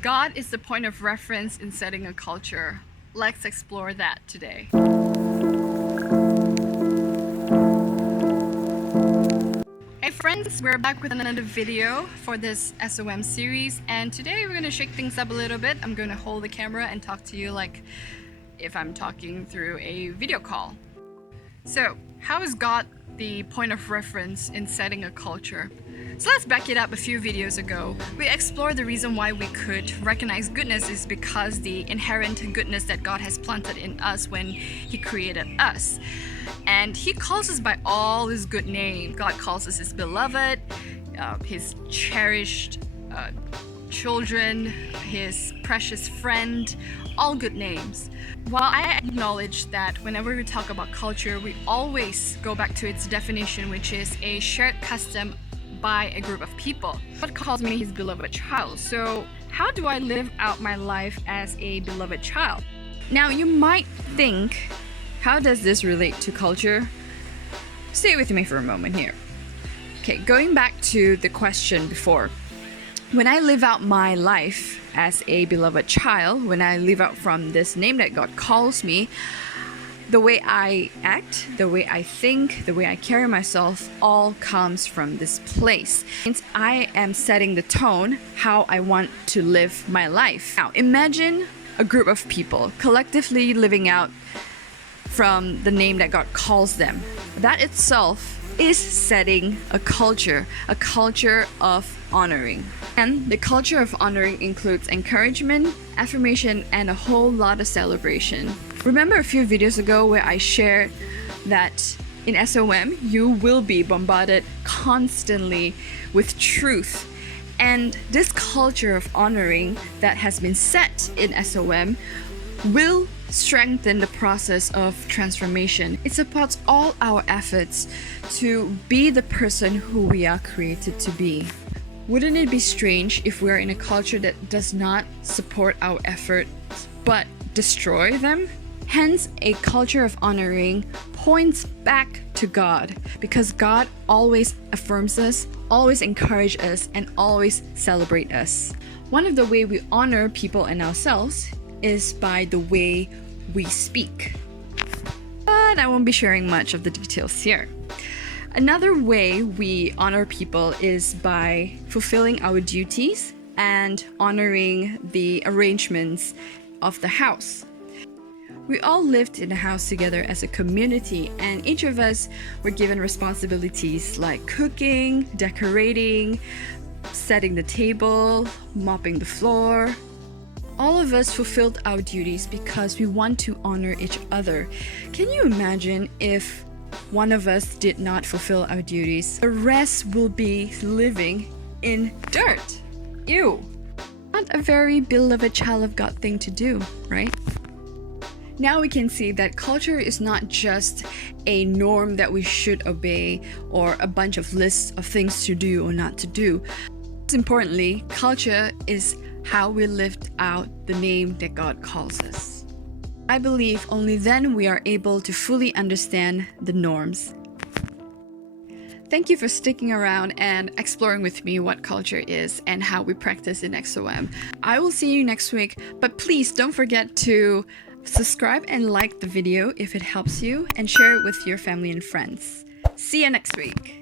God is the point of reference in setting a culture. Let's explore that today. Hey friends, we're back with another video for this SOM series, and today we're going to shake things up a little bit. I'm going to hold the camera and talk to you like if I'm talking through a video call. So, how is God the point of reference in setting a culture? So let's back it up. A few videos ago, we explored the reason why we could recognize goodness is because the inherent goodness that God has planted in us when He created us. And He calls us by all His good names. God calls us His beloved, His cherished children, His precious friend, all good names. While I acknowledge that whenever we talk about culture, we always go back to its definition, which is a shared custom by a group of people. God calls me His beloved child. So how do I live out my life as a beloved child? Now you might think, how does this relate to culture? Stay with me for a moment here. Okay, going back to the question before. When I live out my life as a beloved child, when I live out from this name that God calls me, the way I act, the way I think, the way I carry myself, all comes from this place. Means I am setting the tone how I want to live my life. Now, imagine a group of people collectively living out from the name that God calls them. That itself is setting a culture of honoring. And the culture of honoring includes encouragement, affirmation, and a whole lot of celebration. Remember a few videos ago where I shared that in SOM, you will be bombarded constantly with truth. And this culture of honoring that has been set in SOM will strengthen the process of transformation. It supports all our efforts to be the person who we are created to be. Wouldn't it be strange if we're in a culture that does not support our efforts but destroy them? Hence, a culture of honoring points back to God, because God always affirms us, always encourages us, and always celebrates us. One of the ways we honor people and ourselves is by the way we speak. But I won't be sharing much of the details here. Another way we honor people is by fulfilling our duties and honoring the arrangements of the house. We all lived in a house together as a community, and each of us were given responsibilities like cooking, decorating, setting the table, mopping the floor. All of us fulfilled our duties because we want to honor each other. Can you imagine if one of us did not fulfill our duties? The rest will be living in dirt. Ew. Not a very beloved child of God thing to do, right? Now we can see that culture is not just a norm that we should obey or a bunch of lists of things to do or not to do. Most importantly, culture is how we lived out the name that God calls us. I believe only then we are able to fully understand the norms. Thank you for sticking around and exploring with me what culture is and how we practice in XOM. I will see you next week, but please don't forget to subscribe and like the video if it helps you, and share it with your family and friends. See you next week.